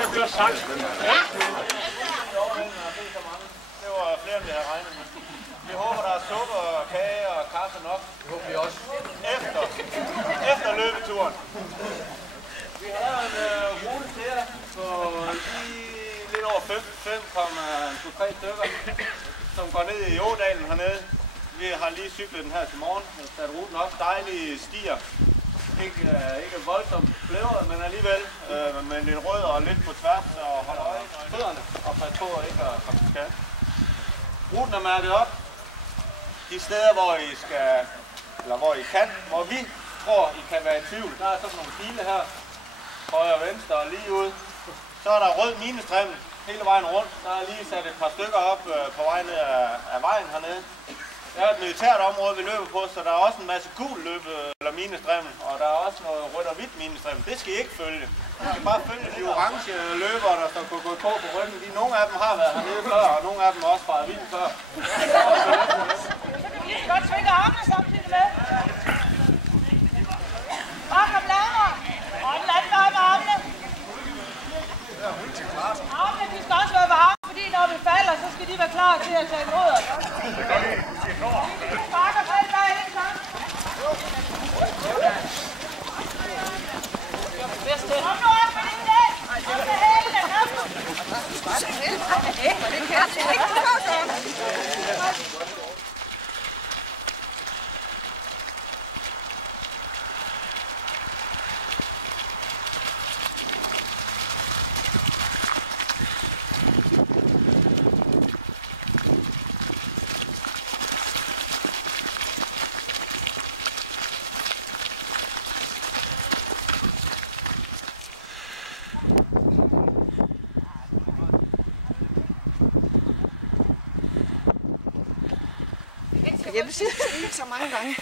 det bliver sagt. Det var flere, end vi havde regnet med. Vi håber, der er suppe og kage og kaffe nok. Det håber vi også. Efter løbeturen. Vi har lavet en rute til jer på lige lidt over 5,3 stykker, som går ned i Ådalen hernede. Vi har lige cyklet den her til morgen og sat ruten op. Dejlige stier. Ikke voldsomt blævret, men alligevel med lidt rød og lidt på tværs og holde øje i fødderne og passe på ikke at komme til skade. Ruten er mærket op. De steder, hvor I skal, eller hvor I kan, hvor vi tror, I kan være i tvivl. Der er sådan nogle pile her, højre og venstre og lige ud. Så er der rød minestrimmel hele vejen rundt. Der er lige sat et par stykker op på vej ned af vejen hernede. Det er et militært område, vi løber på, så der er også en masse gul løbe eller minestrimmel, og der er også noget rødt og hvidt minestrimmel. Det skal I ikke følge. I skal bare følge de orange løbere, der står på ryggen. Nogle af dem har været hernede før, og nogle af dem har også faret vildt før. I skal godt svinge armene samtidig med. Bare kom lavere. Og den anden vej med armene. Armene, de skal også være varme, fordi når vi falder, så skal de være klar til at tage imod os. Vi sparker selv bag hele sammen. Kom nu op med din dæk. Kom med hælene. Det kan jeg ikke. Jeg vil sige det så mange gange.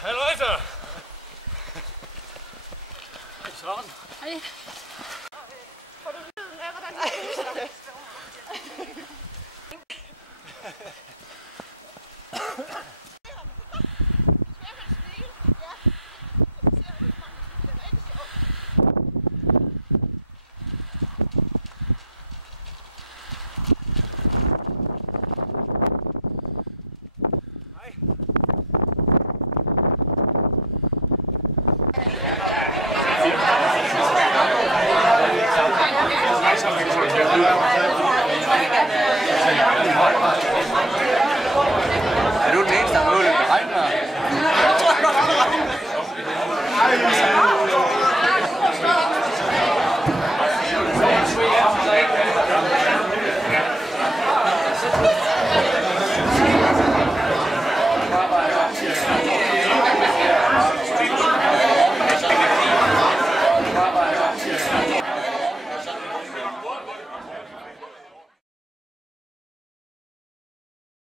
Halløj så! Sådan. Hej. Får du lyden af, hvordan det er?